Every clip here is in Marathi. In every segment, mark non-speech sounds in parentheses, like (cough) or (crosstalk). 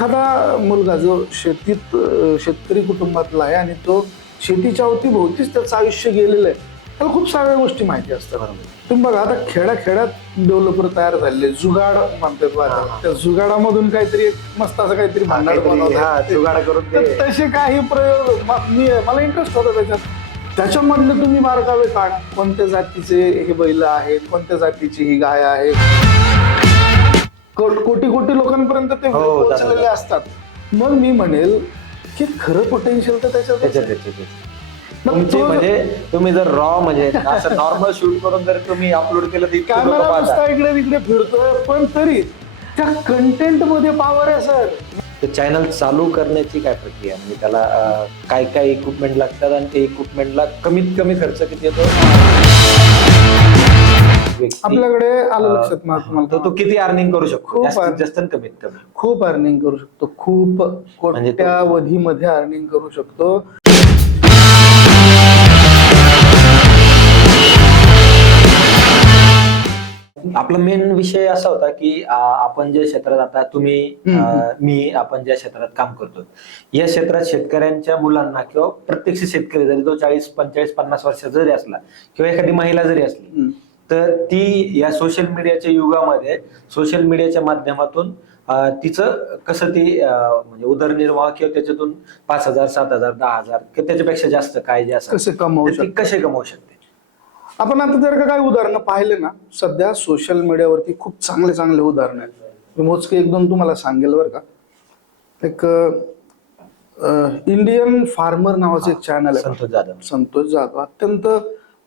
एखादा मुलगा जो शेतीत शेतकरी कुटुंबातला आहे आणि तो शेतीच्या अवतीभोवतीच त्याचं आयुष्य गेलेलं आहे त्याला खूप साऱ्या गोष्टी माहिती असतात. तुम्ही बघा आता खेड्या खेड्यात डेव्हलपर तयार झालेले जुगाड म्हणतात. त्या जुगाडामधून काहीतरी एक मस्त असं काहीतरी भांडार हा, बनवतात तसे काही प्रयोग म- मी मला इंटरेस्ट होता त्याच्यात. त्याच्यामधले तुम्ही बारकावे काढा कोणत्या जातीचे हे बैल आहेत? कोणत्या जातीची ही गाय आहे? को- कोटी कोटी लोकांपर्यंत ते हो, पोहोचलेले जातात. असतात मग मी म्हणेल की खरं पोटेन्शियल तर त्याच्यात त्याच्यात आहे. त्याच्यात त्याच्यात. मग तुमची तो- म्हणजे तुम्ही जर रॉ म्हणजे असं नॉर्मल शूट करून जर तुम्ही अपलोड केलं तर इतके लोकं कॅमेरा पाहतात. नुसता इकडे तिकडे फिरतोय पण तरी त्या कंटेंटमध्ये पावर आहे सर ते चॅनल चालू करण्याची काय प्रक्रिया म्हणजे त्याला अं, काय काय इक्विपमेंट लागतात आणि ते इक्विपमेंटला कमीत कमी खर्च किती येतो व्यक्ती, आपल्याकडे आलं लक्षात मला तुम्हाला तर तो किती अर्निंग करू शकतो खूप जास्तीत. जास्त आणि कमीत कमी खूप अर्निंग करू शकतो खूप म्हणजे तो- कोट्यावधीमध्ये अर्निंग करू शकतो आपला मेन विषय असा होता की आ, आपण जे क्षेत्रात आता तुम्ही हम्म. मी आपण ज्या क्षेत्रात काम करतो या क्षेत्रात शेतकऱ्यांच्या मुलांना किंवा प्रत्यक्ष शेतकरी जरी तो चाळीस पंचेचाळीस पन्नास वर्षाचा जरी असला किंवा एखादी महिला जरी असली हम्म. तर ती या सोशल मीडियाच्या युगामध्ये सोशल मीडियाच्या माध्यमातून तिचं कसं ती म्हणजे उदरनिर्वाह किंवा त्याच्यातून पाच हजार सात हजार दहा हजार किंवा त्याच्यापेक्षा जास्त काय जे असं कसे कमवू शकतो? कसे कमवू शकते? आपण आता जर का काही उदाहरणं पाहिले ना सध्या सोशल मीडियावरती खूप चांगले चांगले उदाहरणं आहेत. मी मोजके एक दोन तुम्हाला सांगेल बरं का. एक इंडियन फार्मर नावाचं एक चॅनल आहे. संतोष जाधव. संतोष जाधव. अत्यंत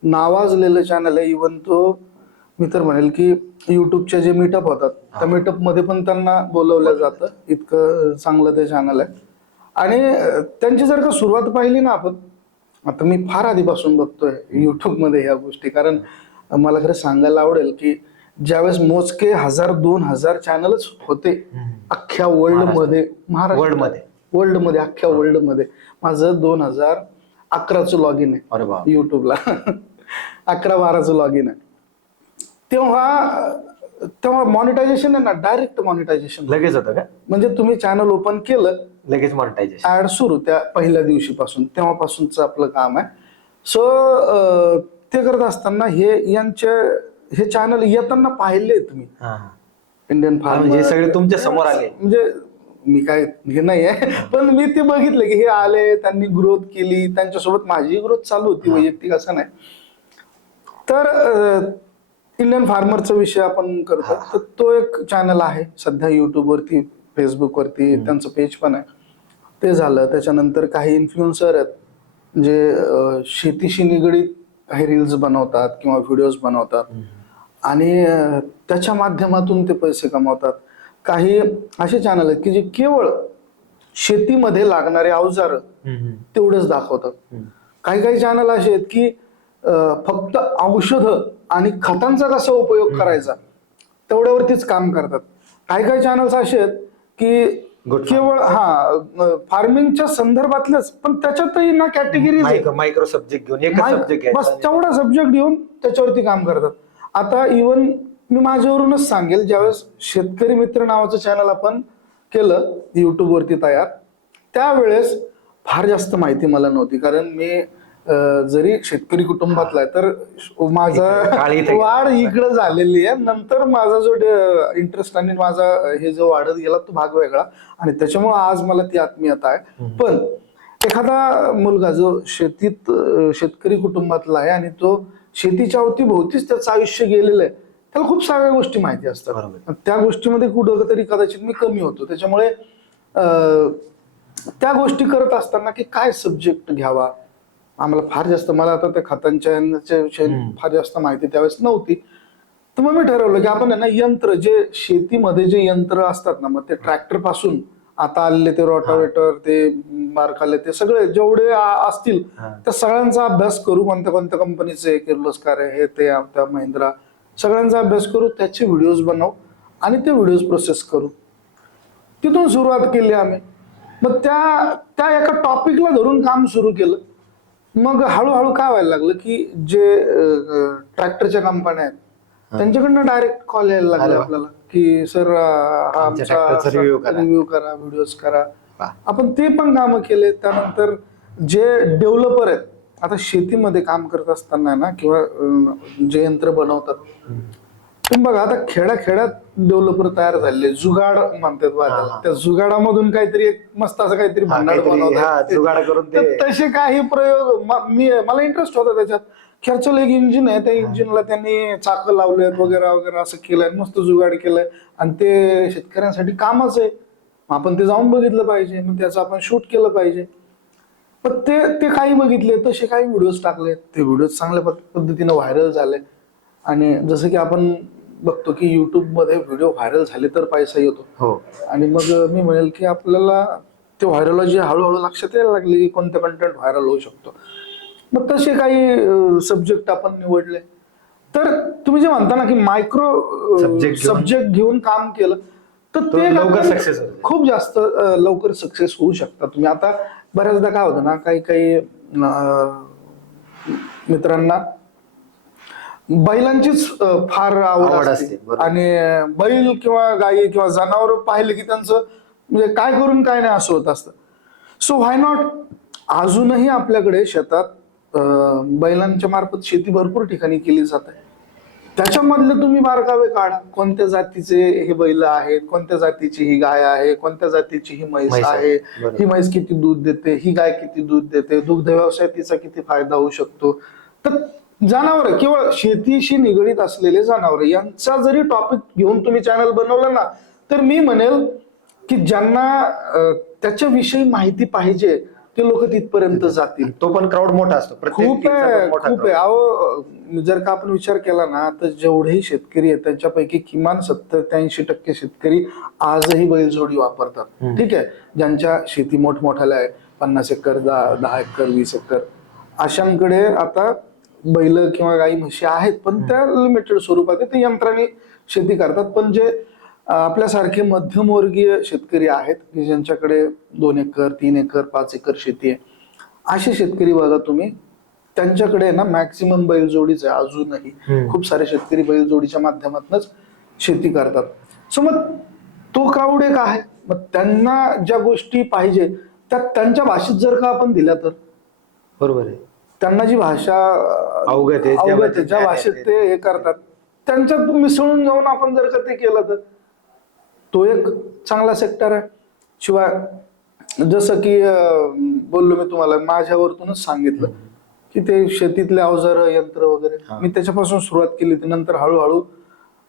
नावाजलेलं चॅनल आहे. इवन तो मी तर म्हणेल की युट्यूबचे जे मीटअप होतात त्या मीटअपमध्ये पण त्यांना बोलवलं जातं. इतकं चांगलं ते चॅनल आहे. आणि त्यांची जर का सुरुवात पाहिली ना आपण आता मी फार आधीपासून बघतोय युट्यूबमध्ये ह्या गोष्टी. कारण मला खरं सांगायला आवडेल की ज्यावेळेस मोजके हजार दोन हजार चॅनलच होते अख्ख्या वर्ल्डमध्ये महाराष्ट्र. वर्ल्डमध्ये. वर्ल्डमध्ये अख्ख्या वर्ल्डमध्ये. माझं दोन हजार अकराचं लॉग इन आहे युट्यूबला अकरा बाराचं लॉग इन आहे. तेव्हा तेव्हा मॉनिटायझेशन आहे ना डायरेक्ट मॉनिटायझेशन लगेच होतं का? म्हणजे तुम्ही चॅनल ओपन केलं लगेच मॉनिटायझेशन ऍड सुरू त्या पहिल्या दिवशीपासून तेव्हापासूनच आपलं काम आहे. सो ते करत असताना हे यांचे हे चॅनल येताना पाहिले तुम्ही. इंडियन हा, म्हणजे हे सगळे तुमच्यासमोर आले. म्हणजे मी काय हे नाही आहे. पण मी ते बघितले की हे आले त्यांनी ग्रोथ केली त्यांच्यासोबत माझी ग्रोथ चालू होती वैयक्तिक असं नाही. तर इंडियन फार्मरचा विषय आपण करतो. तर तो एक चॅनल आहे. सध्या युट्यूब वरती फेसबुक वरती त्यांचं पेज पण आहे. ते झालं. त्याच्यानंतर काही इन्फ्लुएन्सर आहेत. जे शेतीशी निगडीत काही रील्स बनवतात किंवा व्हिडिओज बनवतात. आणि त्याच्या माध्यमातून ते पैसे कमवतात. काही असे चॅनल आहेत की जे केवळ शेतीमध्ये लागणारे अवजार तेवढेच दाखवतात. काही काही चॅनल असे आहेत की फक्त औषध आणि खतांचा कसा उपयोग करायचा तेवढ्यावरतीच काम करतात. काही काही चॅनल्स असे आहेत की केवळ हा फार्मिंगच्या संदर्भातलेच पण त्याच्यातही ना कॅटेगरीज मायक्रो सब्जेक्ट घेऊन सब्जेक्ट बस तेवढा सब्जेक्ट घेऊन त्याच्यावरती काम करतात. आता इवन मी माझ्यावरूनच सांगेल ज्यावेळेस शेतकरी मित्र नावाचं चॅनल आपण केलं युट्यूब वरती तयार त्यावेळेस फार जास्त माहिती मला नव्हती. कारण मी जरी शेतकरी कुटुंबातला आहे तर माझा वाढ इकडं झालेली आहे. नंतर माझा जो इंटरेस्ट आणि माझा हे जो वाढत गेला तो भाग वेगळा. आणि त्याच्यामुळे आज मला ती आत्मीयता आहे. पण एखादा मुलगा जो शेतीत शेतकरी कुटुंबातला आहे आणि तो शेतीच्या अवतीभोवतीच त्याचं आयुष्य गेलेलं आहे त्याला खूप साऱ्या गोष्टी माहिती असतात. बरोबर. त्या गोष्टीमध्ये कुठं तरी कदाचित मी कमी होतो. त्याच्यामुळे त्या गोष्टी करत असताना की काय सब्जेक्ट घ्यावा? आम्हाला फार जास्त मला आता त्या खतांच्या विषयी. फार जास्त माहिती त्यावेळेस नव्हती. तर मग मी ठरवलं की आपण ना यंत्र जे शेतीमध्ये जे यंत्र असतात ना मग ते ट्रॅक्टरपासून आता आलेले ते रोटावेटर ते मार्काले ते सगळे जेवढे असतील. त्या सगळ्यांचा अभ्यास करू कोणत्या कोणत्या कंपनीचे किर्लोस्कर हे ते त्या महिंद्रा सगळ्यांचा अभ्यास करू त्याचे व्हिडिओज बनवू आणि ते व्हिडिओज प्रोसेस करू. तिथून सुरुवात केली आम्ही. मग त्या त्या एका टॉपिकला धरून काम सुरू केलं. मग हळूहळू काय व्हायला लागलं की जे ट्रॅक्टरच्या कंपन्या आहेत त्यांच्याकडनं डायरेक्ट कॉल यायला लागले. आपल्याला की सर हा करा." रिव्ह्यू करा व्हिडिओज करा. आपण ते पण कामं केले त्यानंतर जे डेव्हलपर आहेत आता शेतीमध्ये काम करत असताना ना किंवा जे यंत्र बनवतात तुम्ही बघा आता खेड्या खेड्यात डेव्हलपर तयार झालेले जुगाड म्हणतात बा त्याला. हा. त्या जुगाडामधून काहीतरी एक मस्त असं काहीतरी बनवतात. जुगाड करून ते. तर तसे काही प्रयोग म- मी मला इंटरेस्ट होता त्याच्यात. खेळचल एक इंजिन आहे त्या इंजिनला त्यांनी चाक लावलेत वगैरे वगैरे असं केलंय मस्त जुगाड केलंय. आणि ते शेतकऱ्यांसाठी कामच आहे. मग आपण ते जाऊन बघितलं पाहिजे मग त्याचं आपण शूट केलं पाहिजे. पण ते ते काही बघितले तसे काही व्हिडिओज टाकले ते व्हिडिओ चांगल्या पद्ध- पद्धतीनं व्हायरल झाले. आणि जसं की आपण बघतो की युट्यूबमध्ये व्हिडिओ व्हायरल झाले तर पैसा येतो. हो. आणि मग मी म्हणेल की आपल्याला ते व्हायरॉलॉजी हळूहळू लक्षात यायला लागली की कोणते कंटेंट व्हायरल होऊ शकतो. मग तसे काही सब्जेक्ट आपण निवडले. तर तुम्ही जे म्हणता ना की मायक्रो सब्जेक्ट घेऊन. काम केलं तर तो लवकर होतं. खूप जास्त लवकर सक्सेस होऊ शकता. तुम्ही आता बऱ्याचदा काय होतं ना काही काही मित्रांना बैलांचीच फार आवड असते. आणि बैल किंवा गायी किंवा जनावर पाहिले की त्यांचं म्हणजे काय करून काय नाही असं होत असतं सो व्हाय नॉट अजूनही आपल्याकडे शेतात बैलांच्या मार्फत शेती भरपूर ठिकाणी केली जाते त्याच्यामधले तुम्ही बारकावे काढा कोणत्या जातीचे हे बैल आहेत कोणत्या जातीची ही गाय आहे कोणत्या जातीची ही म्हैस आहे. आहे. ही म्हैस किती दूध देते ही गाय किती दूध देते दुग्ध व्यवसायात तिचा किती फायदा होऊ शकतो तर जनावर किंवा शेतीशी निगडीत असलेले जनावर यांचा जरी टॉपिक घेऊन तुम्ही चॅनल बनवलं ना तर मी म्हणेल की ज्यांना त्याच्याविषयी माहिती पाहिजे ते लोक तिथपर्यंत जातील तो पण क्राऊड मोठा असतो खूप आहे खूप. अहो जर का आपण विचार केला ना तर जेवढेही शेतकरी आहेत त्यांच्यापैकी किमान सत्तर ते ऐंशी टक्के शेतकरी आजही बैलजोडी वापरतात. ठीक आहे ज्यांच्या शेती मोठमोठ्याला आहे पन्नास एकर दहा दहा एकर वीस एकर अशांकडे आता बैल किंवा गाई म्हशी आहेत पण त्या लिमिटेड स्वरूपात आहे. ते यंत्राने शेती करतात. पण जे आपल्यासारखे मध्यमवर्गीय शेतकरी आहेत की ज्यांच्याकडे दोन एकर तीन एकर पाच एकर शेती आहे असे शेतकरी बघा तुम्ही. त्यांच्याकडे ना मॅक्सिमम बैलजोडीच आहे. अजूनही. खूप सारे शेतकरी बैलजोडीच्या माध्यमातूनच शेती करतात. सो मग तो क्राऊड एक आहे. मग त्यांना ज्या गोष्टी पाहिजे त्या त्यांच्या भाषेत जर का आपण दिल्या तर? बरोबर आहे. त्यांना जी भाषा अवगत आहे, ज्या अवगत आहे, भाषेत ज्या ते हे करतात त्यांच्यात मिसळून जाऊन आपण जर का ते केलं तर. तो एक चांगला सेक्टर आहे. शिवाय जसं की बोललो मी तुम्हाला माझ्यावरतूनच सांगितलं की ते शेतीतले अवजार यंत्र वगैरे. मी त्याच्यापासून सुरुवात केली होती नंतर हळूहळू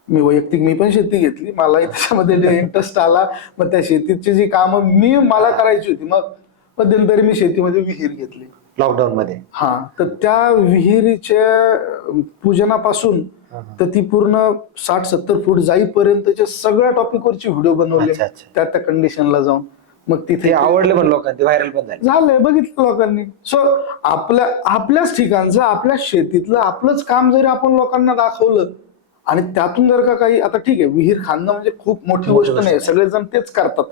मी वैयक्तिक मी पण शेती घेतली. मलाही त्याच्यामध्ये इंटरेस्ट आला मग त्या शेतीची जी कामं मी मला करायची होती मग मध्यंतरी मी शेतीमध्ये विहीर घेतली. लॉकडाऊन मध्ये हा तर त्या विहिरीच्या पूजनापासून. तर ती पूर्ण साठ सत्तर फूट जाईपर्यंतच्या सगळ्या टॉपिकवरची व्हिडिओ बनवले. त्या त्या कंडिशनला जाऊन मग तिथे आवडले पण लोकांना व्हायरल पण झाले झालंय बघितलं लोकांनी सो आपल्या आपल्याच ठिकाणचं आपल्या शेतीतलं आपलंच काम जरी आपण लोकांना दाखवलं आणि त्यातून जर का काही आता ठीक आहे विहीर खाणं म्हणजे खूप मोठी गोष्ट नाही. सगळेजण तेच करतात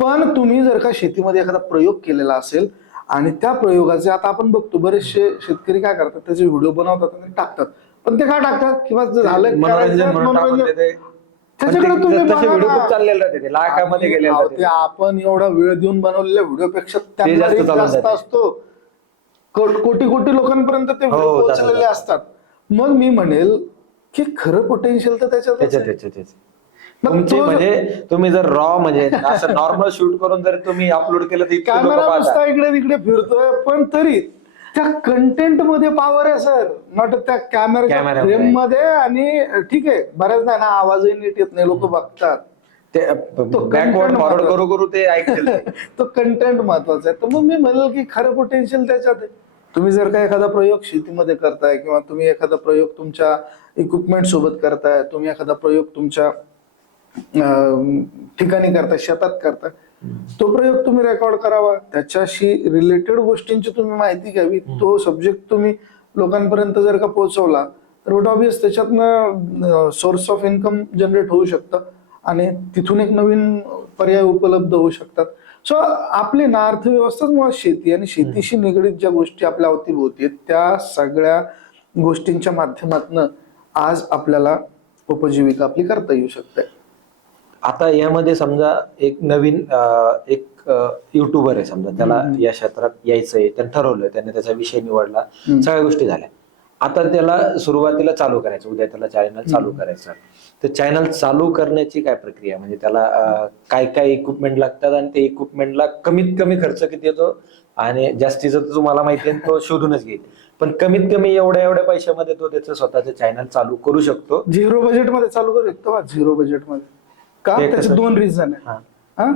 पण तुम्ही जर का शेतीमध्ये एखादा प्रयोग केलेला असेल आणि त्या प्रयोगाचे आता आपण बघतो बरेचसे शेतकरी काय करतात त्याचे व्हिडिओ बनवतात आणि टाकतात. पण ते काय टाकतात? किंवा झालं त्याच्याकडे व्हिडिओ आपण एवढा वेळ देऊन बनवलेल्या व्हिडिओपेक्षा त्यांना जास्त. असतो. कोटी कोटी लोकांपर्यंत ते हो, व्हिडिओ पोहोचलेले. असतात. मग मी म्हणेल की खरं पोटेन्शियल तर त्याच्यात. तुमचे म्हणजे तुम्ही जर रॉ म्हणजे असं नॉर्मल शूट करून जर तुम्ही अपलोड केलं तर इतके लोक कॅमेरा पाहतात नुसता इकडे तिकडे फिरतोय पण तरी त्या कंटेंटमध्ये पॉवर आहे सर नॉट त्या Camera फ्रेममध्ये. आणि ठीक आहे बऱ्याचदा ना आवाजही नीट येत नाही लोक बघतात ते बॅकवर्ड content फॉरवर्ड. करू करू ते ऐकतील ते. (laughs) तो कंटेंट महत्त्वाचा आहे तर मग मी म्हणेल की खरं पोटेन्शियल त्याच्यात आहे तुम्ही जर का एखादा प्रयोग शेतीमध्ये करताय किंवा तुम्ही एखादा प्रयोग तुमच्या इक्विपमेंट सोबत करताय तुम्ही एखादा प्रयोग तुमच्या ठिकाणी करताय शेतात करताय तो प्रयोग तुम्ही रेकॉर्ड करावा. त्याच्याशी रिलेटेड गोष्टींची तुम्ही माहिती घ्यावी. तो सब्जेक्ट तुम्ही लोकांपर्यंत जर का पोहोचवला तर वॉट ऑबियस त्याच्यातनं सोर्स ऑफ इन्कम जनरेट होऊ शकतं आणि तिथून एक नवीन पर्याय उपलब्ध होऊ शकतात. सो आपली ना अर्थव्यवस्थाच मुळात शेती आणि शेतीशी निगडीत ज्या गोष्टी आपल्या अवतीभोवती आहेत त्या सगळ्या गोष्टींच्या माध्यमातून आज आपल्याला उपजीविका आपली करता येऊ शकते. आता यामध्ये समजा एक नवीन एक युट्यूबर आहे समजा त्याला. या क्षेत्रात यायचंय त्याने ठरवलं त्याने त्याचा विषय निवडला. सगळ्या गोष्टी झाल्या. आता त्याला सुरुवातीला चालू करायचं उद्या त्याला चॅनल चालू करायचं. तर चॅनल चालू करण्याची काय प्रक्रिया? म्हणजे त्याला काय काय इक्विपमेंट लागतात आणि ते इक्विपमेंटला कमीत कमी खर्च किती येतो? आणि जास्तीचा तुम्हाला माहिती आहे तो शोधूनच घेईल. पण कमीत कमी एवढ्या एवढ्या पैशामध्ये तो त्याचं स्वतःचं चॅनल चालू करू शकतो. झिरो बजेटमध्ये चालू करू शकतो झिरो बजेटमध्ये. का? ते त्याचे कसं? दोन रिझन आहे हा. हा?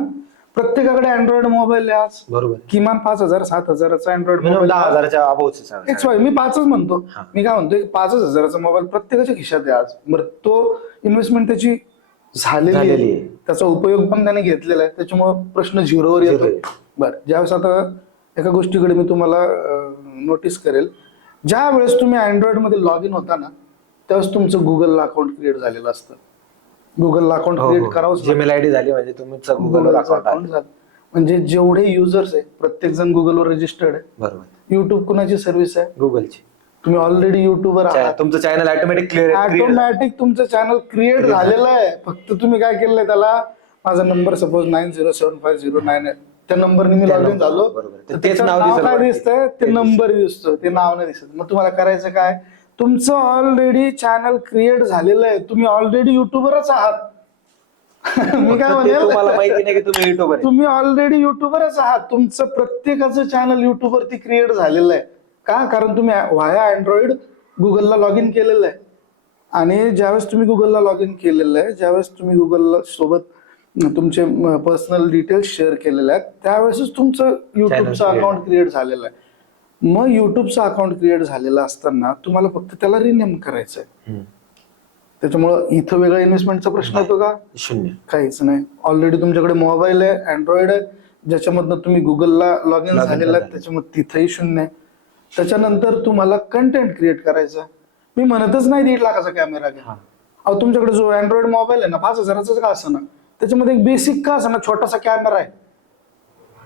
प्रत्येकाकडे अँड्रॉइड मोबाईल आहे आज. बरोबर किमान पाच हजार सात हजाराचा अँड्रॉइड मिनिमम मोबाईल दहा हजाराच्या अभावच एक्स वाय मी पाचच म्हणतो. हा. मी काय म्हणतो पाचच हजाराचा मोबाईल प्रत्येकाच्या खिशात आहे आज. बरं तो इन्व्हेस्टमेंट त्याची झालेली झालेली आहे. आहे. त्याचा उपयोग पण त्याने घेतलेला आहे. त्याच्यामुळे प्रश्न झिरोवर Zero येतो. आहे. बरं ज्यावेळेस आता एका गोष्टीकडे मी तुम्हाला नोटीस करेल. ज्या वेळेस तुम्ही अँड्रॉइडमध्ये लॉग इन होता ना त्यावेळेस तुमचं गुगलला अकाउंट क्रिएट झालेलं असतं. गुगलला अकाउंट हो, क्रिएट करावंच जीमेल आयडी झाली म्हणजे तुमचं गुगलवर गुगलचं अकाउंट झालं. म्हणजे जेवढे युजर्स आहे प्रत्येक जण गुगलवर रजिस्टर्ड आहे. बरोबर. युट्यूब कुणाची सर्व्हिस आहे? गुगलची तुम्ही ऑलरेडी युट्यूबवर आहात. तुमचं चॅनल ऑटोमॅटिक क्लिअर ऑटोमॅटिक तुमचं चॅनल क्रिएट झालेलं आहे. फक्त तुम्ही काय केलंय त्याला? माझा number suppose nine zero seven five zero nine त्या नंबरने मी त्या लॉग इन number- झालो. बरोबर. तर तेच त्याचं नाव नाव दिसेल काय वरती. दिसतंय? ते नंबर दिसतो. ते नाव नाही दिसत. मग तुम्हाला करायचं काय? तुमचं ऑलरेडी चॅनल क्रिएट झालेलं आहे. तुम्ही ऑलरेडी युट्यूबरच आहात. (laughs) मी काय म्हणेल? माहिती नाही की तुम्ही युट्यूबर आहे. तुम्ही ऑलरेडी युट्यूबरच आहात. तुमचं प्रत्येकाचं चॅनल युट्यूबवरती क्रिएट झालेलं आहे. का? कारण तुम्ही व्हाया अँड्रॉइड गुगलला लॉग इन केलेलं आहे. आणि ज्यावेळेस तुम्ही गुगलला लॉग इन केलेलं आहे ज्यावेळेस तुम्ही गुगलला सोबत तुमचे पर्सनल डिटेल्स शेअर केलेले आहेत त्यावेळेसच तुमचं युट्यूबचं. अकाउंट क्रिएट झालेलं आहे. मग युट्यूबचं अकाउंट क्रिएट झालेलं असताना तुम्हाला फक्त त्याला रिनेम करायचं आहे. त्याच्यामुळं इथं वेगळा इन्व्हेस्टमेंटचा प्रश्न येतो का? शून्य. काहीच नाही. ऑलरेडी तुमच्याकडे मोबाईल आहे अँड्रॉइड आहे ज्याच्यामधनं तुम्ही गुगलला लॉग इन झालेला आहे. त्याच्यामध्ये तिथेही शून्य आहे. त्याच्यानंतर तुम्हाला कंटेंट क्रिएट करायचं. मी म्हणतच नाही दीड लाखाचा कॅमेरा घ्या. हा. अहो तुमच्याकडे जो अँड्रॉइड मोबाईल आहे ना पाच हजाराचाच का असं ना? त्याच्यामध्ये एक बेसिक का असं ना छोटासा कॅमेरा आहे?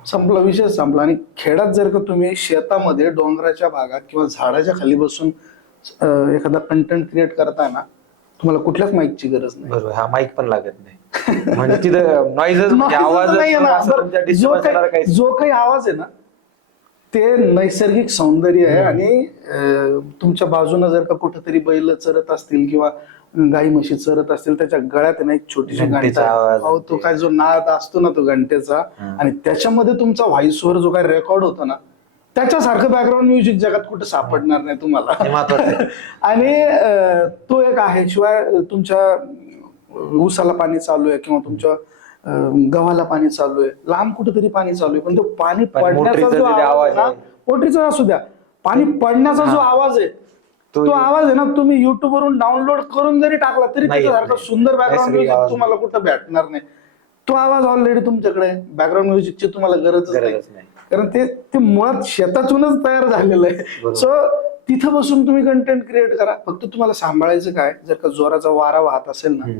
संपला विषय संपला. आणि खेळात जर का तुम्ही शेतामध्ये डोंगराच्या भागात किंवा झाडाच्या खाली बसून एखादा कंटेंट क्रिएट करताय ना तुम्हाला कुठल्याच माईकची गरज नाही. बरोबर हा माईक पण लागत नाही. म्हणजे तिथं (laughs) नॉइजच म्हणजे आवाज जो काही आवाज आहे ना ते नैसर्गिक सौंदर्य आहे आणि तुमच्या बाजूने जर का कुठेतरी बैल चरत असतील किंवा गाई म्हशी चरत असतील त्याच्या गळ्यात ना एक छोटीशी घंटा घंटेचा तो काय जो नाद असतो ना तो घंटेचा. आणि त्याच्यामध्ये तुमचा व्हॉइसवर जो काय रेकॉर्ड होतो ना त्याच्यासारखं बॅकग्राऊंड म्युझिक जगात कुठे सापडणार नाही तुम्हाला. (laughs) आणि तो एक आहे शिवाय तुमच्या अं, ऊसाला पाणी चालू आहे किंवा तुमच्या अं, गव्हाला पाणी चालू आहे. लांब कुठेतरी पाणी चालू आहे. पण तो पाणी पण पडण्याचा मोटरीचा जो जे आवाज आवाज आहे ना आहे. मोटरीचा असू द्या. पाणी पडण्याचा जो. आवाज आहे तो- तो आवाज आहे ना तुम्ही युट्यूब वरून डाउनलोड करून जरी टाकला तरी नाही त्याच्यासारखा नाही. सुंदर बॅकग्राऊंड नैसर्गिक म्युझिक आवाज तुम्हाला कुठं भेटणार नाही. तो आवाज ऑलरेडी तुमच्याकडे बॅकग्राऊंड म्युझिकची तुम्हाला गरजच नाही. गरजच नाही. कारण ते ते मुळात शेतातूनच तयार झालेलं आहे. बरोबर. सो तिथं बसून तुम्ही कंटेंट क्रिएट करा. फक्त तुम्हाला सांभाळायचं काय? जर का जोराचा वारा वाहत असेल ना हम्म.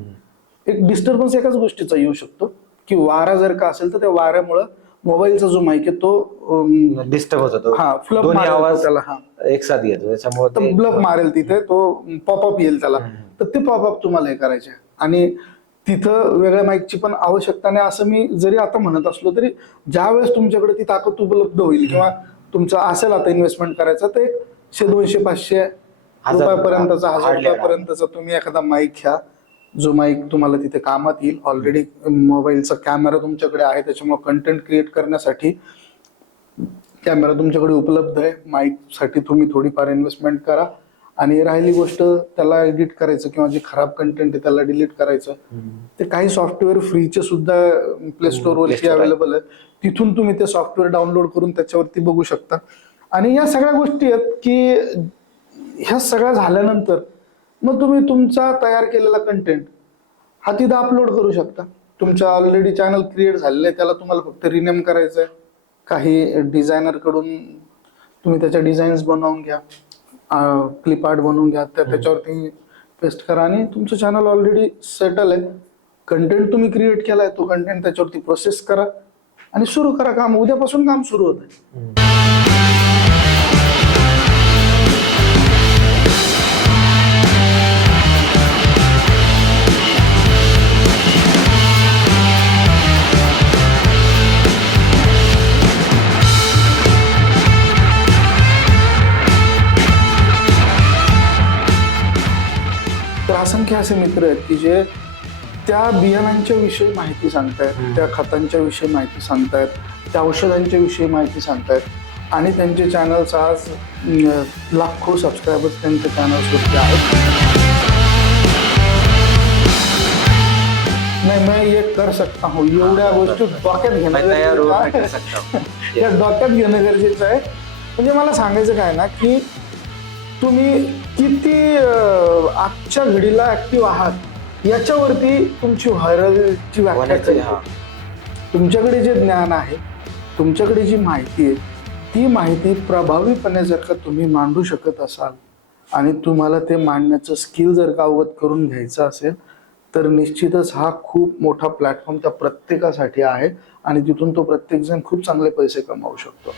एक डिस्टर्बन्स एकाच गोष्टीचा येऊ शकतो. की वारा जर का असेल तर त्या वाऱ्यामुळं मोबाईलचा जो माईक आहे तो अम, डिस्टर्ब होत हा फ्लप आवाज त्याला हा. एक साथ येतो. त्याच्यामुळे ब्लफ मारेल तिथे तो पॉपअप येईल त्याला. तर ते पॉपअप तुम्हाला हे करायचे. आणि तिथं वेगळ्या माईकची पण आवश्यकता नाही असं मी जरी आता म्हणत असलो तरी ज्या वेळेस तुमच्याकडे ती ताकद उपलब्ध होईल किंवा तुमचं असेल आता इन्व्हेस्टमेंट करायचं तर एक शे दोनशे पाचशे रुपयापर्यंतचा हजार रुपयापर्यंतचा तुम्ही एखादा माईक घ्या. जो माईक तुम्हाला तिथे कामात येईल. ऑलरेडी मोबाईलचा कॅमेरा तुमच्याकडे आहे त्याच्यामुळे कंटेंट क्रिएट करण्यासाठी कॅमेरा तुमच्याकडे उपलब्ध आहे. माईकसाठी तुम्ही थोडीफार इन्व्हेस्टमेंट करा. आणि राहिली गोष्ट त्याला एडिट करायचं किंवा जे खराब कंटेंट आहे त्याला डिलीट करायचं. ते काही सॉफ्टवेअर फ्रीचे सुद्धा प्ले स्टोर वरती. अवेलेबल आहे. तिथून तुम्ही ते सॉफ्टवेअर डाउनलोड करून त्याच्यावरती बघू शकता. आणि या सगळ्या गोष्टी आहेत की ह्या सगळ्या झाल्यानंतर मग तुम्ही तुमचा तयार केलेला कंटेंट हा तिथं अपलोड करू शकता. तुमच्या ऑलरेडी चॅनल क्रिएट झालेलं आहे त्याला तुम्हाला फक्त रिनेम करायचं आहे काही डिझायनरकडून तुम्ही त्याच्या डिझाईन्स बनवून घ्या क्लिप आर्ट बनवून घ्या त्या त्याच्यावरती पेस्ट करा आणि तुमचं चॅनल ऑलरेडी सेटल आहे. कंटेंट तुम्ही क्रिएट केलाय तो कंटेंट त्याच्यावरती प्रोसेस करा आणि सुरू करा काम. उद्यापासून काम सुरू होत आहे. असंख्य असे मित्र आहेत की जे त्या बियाणांच्या विषयी माहिती सांगतायत. त्या खतांच्या विषयी माहिती सांगतायत त्या औषधांच्या विषयी माहिती सांगतायत. आणि त्यांचे चॅनल्स आज लाखो सबस्क्रायबर्स त्यांच्या चॅनल्सवरती आहेत. नाही मैं ये कर सकता हूँ. एवढ्या गोष्टी डोक्यात घेणं हो, हूँ. (laughs) या डोक्यात घेणं गरजेचं आहे. म्हणजे मला सांगायचं काय ना की तुम्ही किती आजच्या घडीला ऍक्टिव्ह आहात याच्यावरती तुमची व्हायरलची व्याख्या. तुमच्याकडे जे ज्ञान आहे तुमच्याकडे जी माहिती आहे ती माहिती प्रभावीपणे जर का तुम्ही मांडू शकत असाल आणि तुम्हाला ते मांडण्याचं स्किल जर का अवगत करून घ्यायचं असेल तर निश्चितच हा खूप मोठा प्लॅटफॉर्म त्या प्रत्येकासाठी आहे आणि तिथून तो प्रत्येकजण खूप चांगले पैसे कमावू शकतो